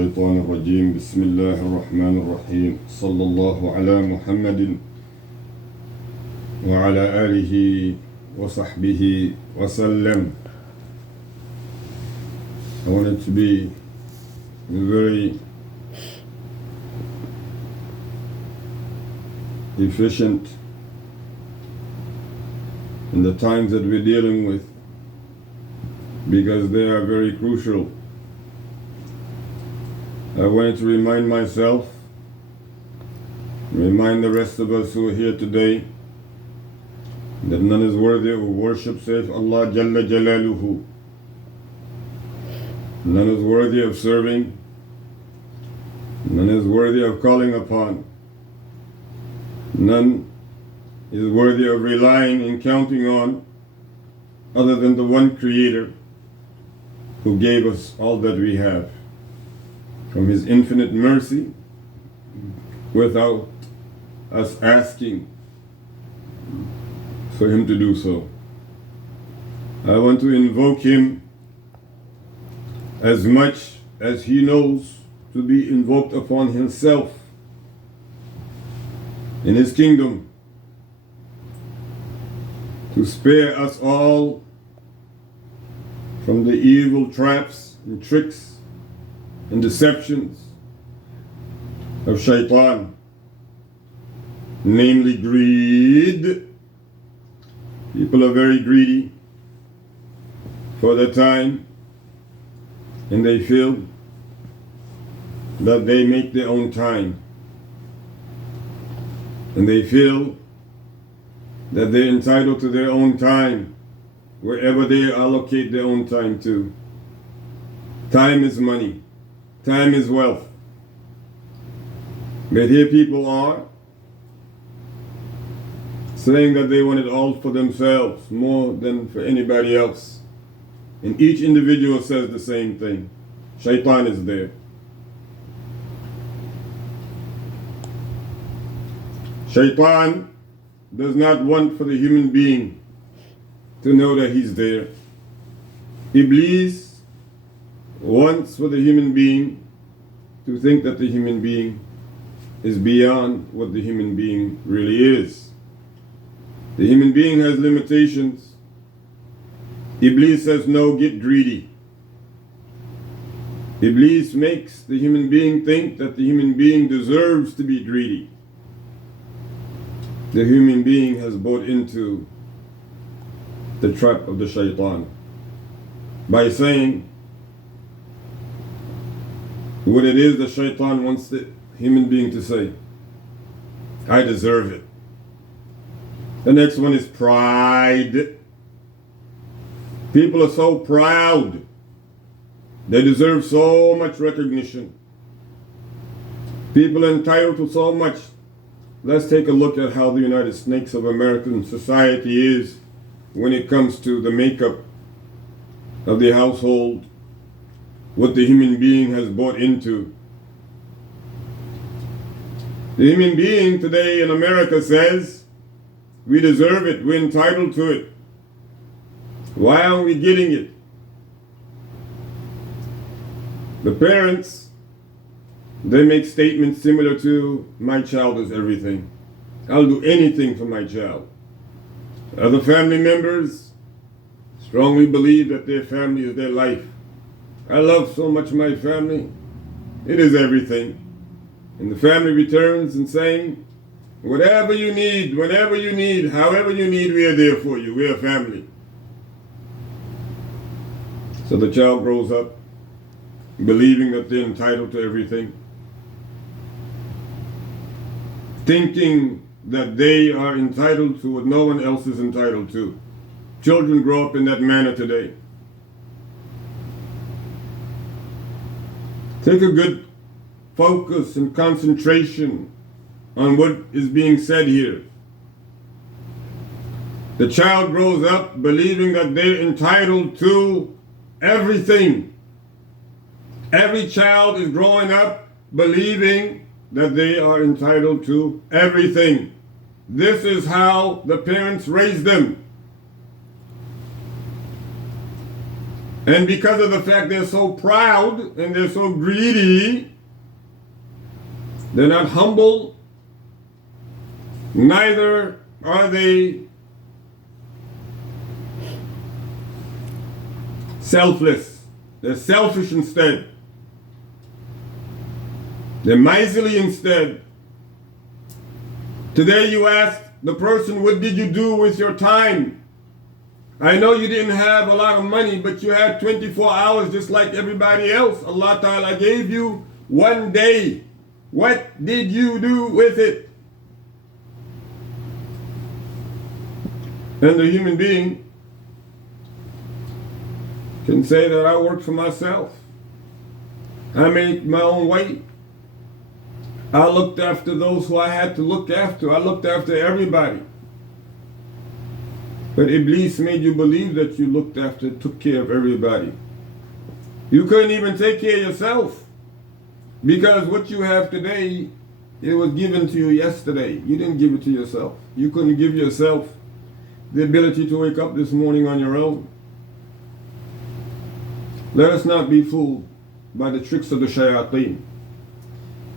الشيطان الرجيم بسم الله الرحمن الرحيم صلى الله على محمد وعلى آله وصحبه وسلم. I wanted to be very efficient in the times that we're dealing with because they are very crucial. I wanted to remind myself, remind the rest of us who are here today, that none is worthy of worship save Allah Jalla Jalaluhu. None is worthy of serving, none is worthy of calling upon, none is worthy of relying and counting on other than the one Creator who gave us all that we have from His infinite mercy without us asking for Him to do so. I want to invoke Him as much as He knows to be invoked upon Himself in His kingdom, to spare us all from the evil traps and tricks and deceptions of shaitan, namely greed. People are very greedy for their time, and they feel that they make their own time, and they feel that they're entitled to their own time wherever they allocate their own time to. Time is money. Time is wealth. But here people are saying that they want it all for themselves more than for anybody else. And each individual says the same thing. Shaitan is there. Shaitan does not want for the human being to know that he's there. Iblis wants for the human being to think that the human being is beyond what the human being really is. The human being has limitations. Iblis says, no, get greedy. Iblis makes the human being think that the human being deserves to be greedy. The human being has bought into the trap of the shaitan by saying what it is the shaitan wants the human being to say. I deserve it. The next one is pride. People are so proud. They deserve so much recognition. People are entitled to so much. Let's take a look at how the United States of American society is when it comes to the makeup of the household, what the human being has bought into. The human being today in America says, we deserve it, we're entitled to it. Why aren't we getting it? The parents, they make statements similar to, my child is everything. I'll do anything for my child. Other family members strongly believe that their family is their life. I love so much my family. It is everything. And the family returns and saying, whatever you need, whenever you need, however you need, we are there for you. We are family. So the child grows up believing that they're entitled to everything, thinking that they are entitled to what no one else is entitled to. Children grow up in that manner today. Take a good focus and concentration on what is being said here. The child grows up believing that they're entitled to everything. Every child is growing up believing that they are entitled to everything. This is how the parents raise them. And because of the fact they're so proud and they're so greedy, they're not humble, neither are they selfless. They're selfish instead. They're miserly instead. Today you ask the person, what did you do with your time? I know you didn't have a lot of money, but you had 24 hours just like everybody else. Allah Ta'ala gave you one day. What did you do with it? And the human being can say that I work for myself. I made my own way. I looked after those who I had to look after. I looked after everybody. But Iblis made you believe that you looked after, took care of everybody. You couldn't even take care of yourself. Because what you have today, it was given to you yesterday. You didn't give it to yourself. You couldn't give yourself the ability to wake up this morning on your own. Let us not be fooled by the tricks of the shayateen.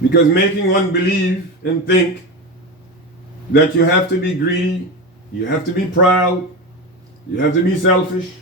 Because making one believe and think that you have to be greedy, you have to be proud, you have to be selfish,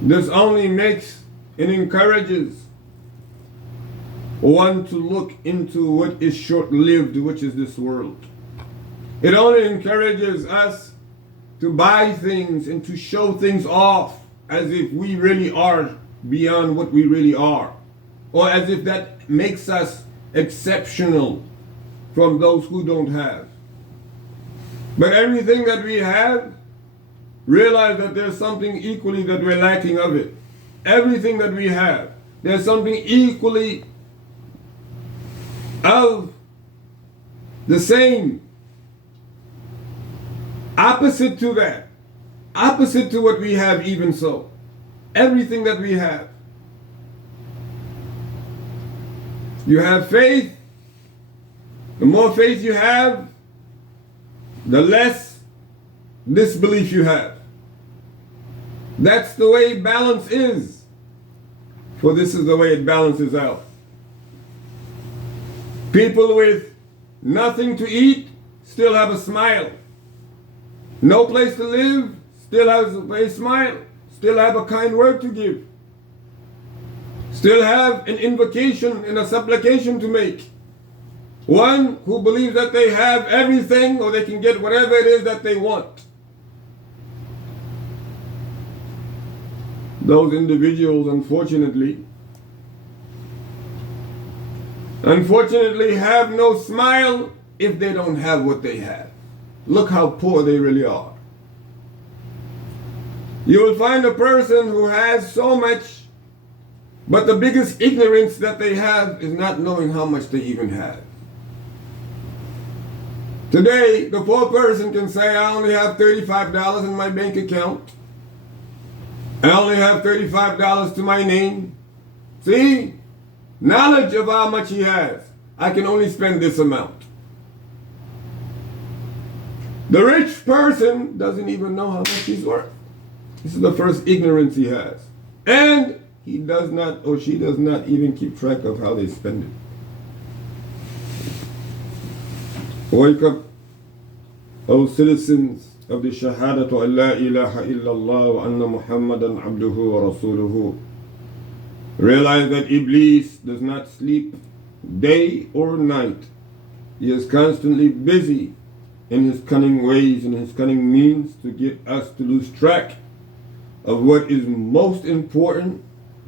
this only makes and encourages one to look into what is short-lived, which is this world. It only encourages us to buy things and to show things off as if we really are beyond what we really are, or as if that makes us exceptional from those who don't have. But everything that we have, realize that there's something equally that we're lacking of it. Everything that we have, there's something equally of the same, opposite to that, opposite to what we have even so. Everything that we have. You have faith. The more faith you have, the less disbelief you have. That's the way balance is. For this is the way it balances out. People with nothing to eat still have a smile. No place to live, still has a smile. Still have a kind word to give. Still have an invocation and a supplication to make. One who believes that they have everything or they can get whatever it is that they want. Those individuals, unfortunately, have no smile if they don't have what they have. Look how poor they really are. You will find a person who has so much, but the biggest ignorance that they have is not knowing how much they even have. Today, the poor person can say, I only have $35 in my bank account. I only have $35 to my name. See? Knowledge of how much he has. I can only spend this amount. The rich person doesn't even know how much he's worth. This is the first ignorance he has. And he does not, or she does not even keep track of how they spend it. Wake up, O citizens of the Shahadatu an la ilaha illallah wa anna Muhammadan abduhu wa rasuluhu. Realize that Iblis does not sleep day or night. He is constantly busy in his cunning ways and his cunning means to get us to lose track of what is most important,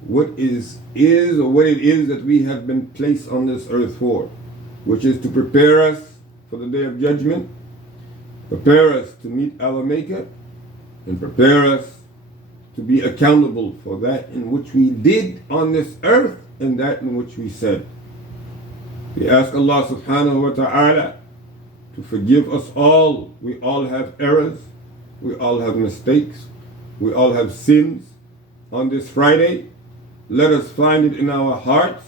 what is or what it is that we have been placed on this earth for, which is to prepare us for the day of judgment, prepare us to meet our Maker, and prepare us to be accountable for that in which we did on this earth and that in which we said. We ask Allah subhanahu wa ta'ala to forgive us all. We all have errors, we all have mistakes, we all have sins. On this Friday, let us find it in our hearts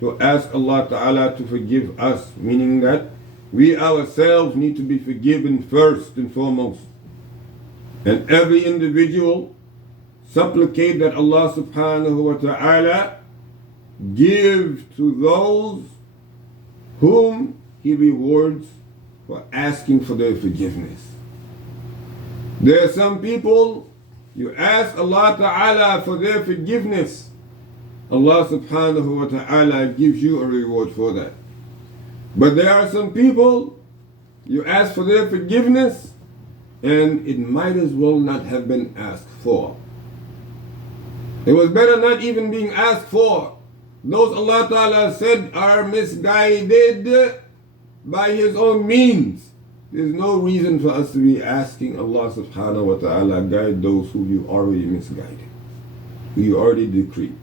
to ask Allah Ta'ala to forgive us, meaning that we ourselves need to be forgiven first and foremost. And every individual supplicate that Allah subhanahu wa ta'ala give to those whom He rewards for asking for their forgiveness. There are some people, you ask Allah ta'ala for their forgiveness, Allah subhanahu wa ta'ala gives you a reward for that. But there are some people, you ask for their forgiveness, and it might as well not have been asked for. It was better not even being asked for. Those Allah Ta'ala said are misguided by His own means. There's no reason for us to be asking Allah Subhanahu wa Ta'ala guide those who you already misguided, who you already decreed.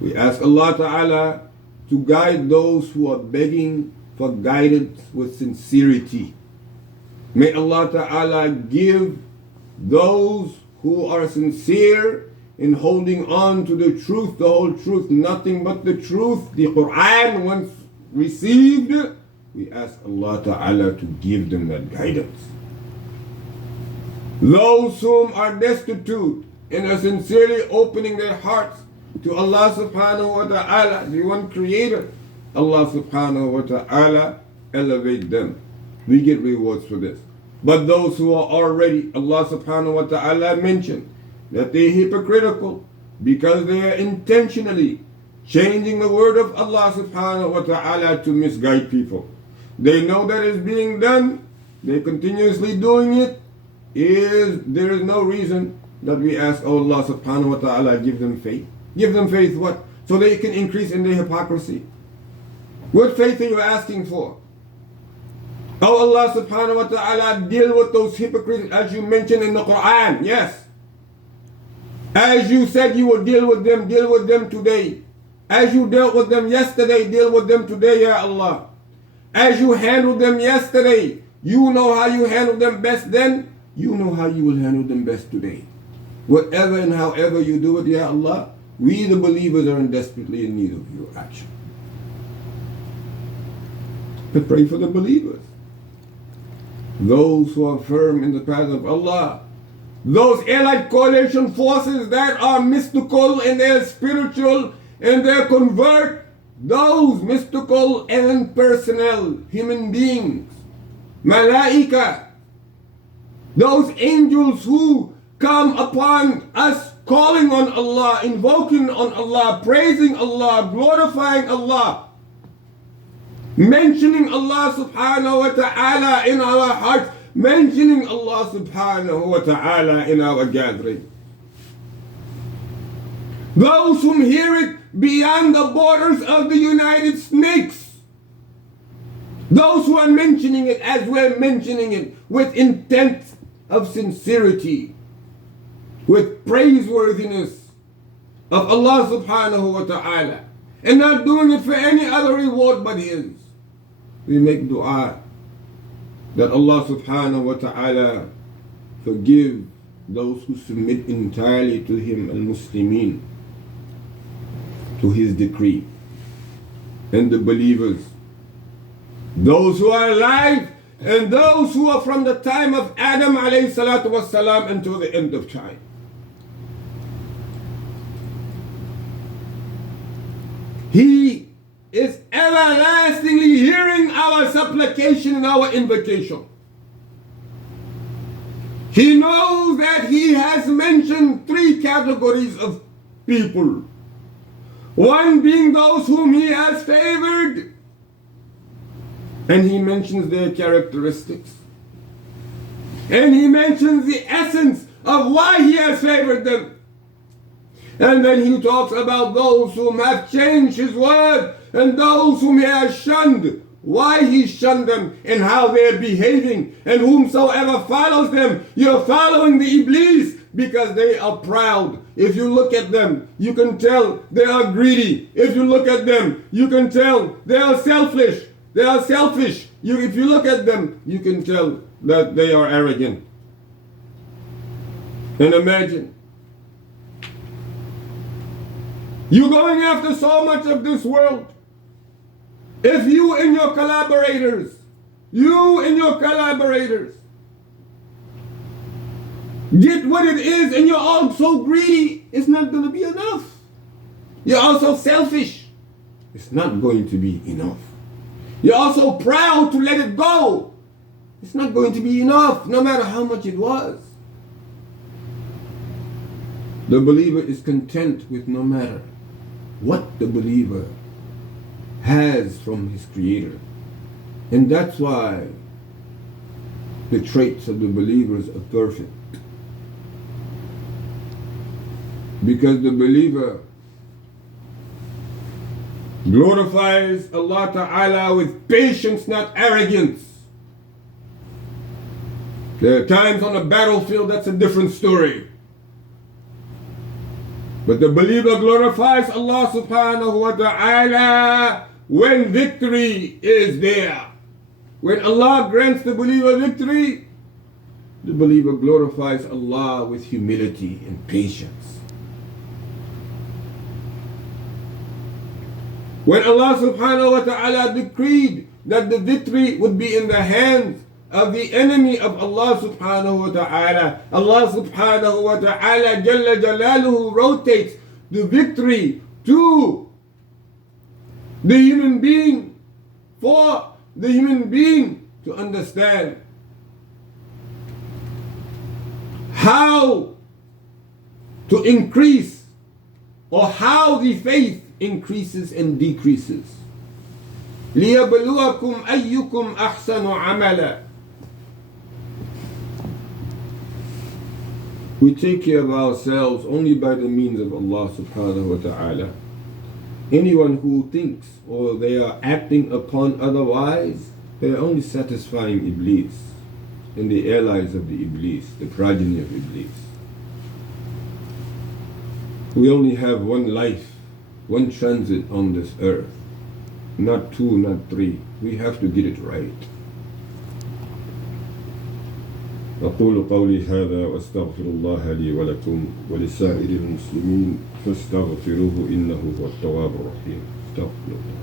We ask Allah Ta'ala to guide those who are begging for guidance with sincerity. May Allah Ta'ala give those who are sincere in holding on to the truth, the whole truth, nothing but the truth, the Quran once received. We ask Allah Ta'ala to give them that guidance. Those whom are destitute and are sincerely opening their hearts to Allah Subhanahu wa Ta'ala, the one creator, Allah Subhanahu wa Ta'ala elevate them. We get rewards for this. But those who are already, Allah Subhanahu wa Ta'ala mentioned that they are hypocritical because they are intentionally changing the word of Allah Subhanahu wa Ta'ala to misguide people. They know that is being done, they're continuously doing it. There is no reason that we ask, oh Allah Subhanahu wa Ta'ala, give them faith. Give them faith what? So they can increase in their hypocrisy. What faith are you asking for? Oh Allah Subhanahu wa Ta'ala, deal with those hypocrites as you mentioned in the Quran. Yes. As you said you will deal with them today. As you dealt with them yesterday, deal with them today, Ya Allah. As you handled them yesterday, you know how you handled them best then, you know how you will handle them best today. Whatever and however you do it, Ya Allah, we the believers are desperately in need of your action. But pray for the believers. Those who are firm in the path of Allah. Those allied coalition forces that are mystical in their spiritual and their convert. Those mystical and personal human beings. Malaika. Those angels who come upon us calling on Allah, invoking on Allah, praising Allah, glorifying Allah, mentioning Allah Subhanahu wa Ta'ala in our hearts, mentioning Allah Subhanahu wa Ta'ala in our gathering. Those whom hear it beyond the borders of the United States. Those who are mentioning it as we're mentioning it with intent of sincerity, with praiseworthiness of Allah Subhanahu wa Ta'ala, and not doing it for any other reward but His. We make dua that Allah Subhanahu wa Ta'ala forgive those who submit entirely to Him, al-Muslimin, to His decree, and the believers, those who are alive and those who are from the time of Adam alayhi salatu wassalam until the end of time. He is everlastingly hearing our supplication and our invocation. He knows that He has mentioned three categories of people. One being those whom He has favored, and He mentions their characteristics. And He mentions the essence of why He has favored them. And then He talks about those whom have changed His word and those whom He has shunned, why He shunned them and how they're behaving. And whomsoever follows them, you're following the Iblis because they are proud. If you look at them, you can tell they are greedy. If you look at them, you can tell they are selfish. They are selfish. If you look at them, you can tell that they are arrogant. And imagine, you're going after so much of this world. If you and your collaborators get what it is and you're all so greedy, it's not going to be enough. You're also selfish, it's not going to be enough. You're also proud to let it go, it's not going to be enough, no matter how much it was. The believer is content with no matter what the believer has from his Creator. And that's why the traits of the believers are perfect. Because the believer glorifies Allah Ta'ala with patience, not arrogance. There are times on the battlefield that's a different story. But the believer glorifies Allah Subhanahu wa Ta'ala when victory is there. When Allah grants the believer victory, the believer glorifies Allah with humility and patience. When Allah Subhanahu wa Ta'ala decreed that the victory would be in the hands of the enemy of Allah Subhanahu wa Ta'ala, Allah Subhanahu wa Ta'ala Jalla Jalaluhu rotates the victory to the human being, for the human being to understand how to increase, or how the faith increases and decreases. لِيَبْلُوَكُمْ أَيُّكُمْ أَحْسَنُ عَمَلًا. We take care of ourselves only by the means of Allah Subhanahu wa Ta'ala. Anyone who thinks or they are acting upon otherwise, they are only satisfying Iblis and the allies of the Iblis, the progeny of Iblis. We only have one life, one transit on this earth, not two, not three. We have to get it right. أقول قولي هذا وأستغفر الله لي ولكم ولسائر المسلمين فاستغفروه إنه هو التواب الرحيم. استغفر الله.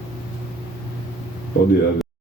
قد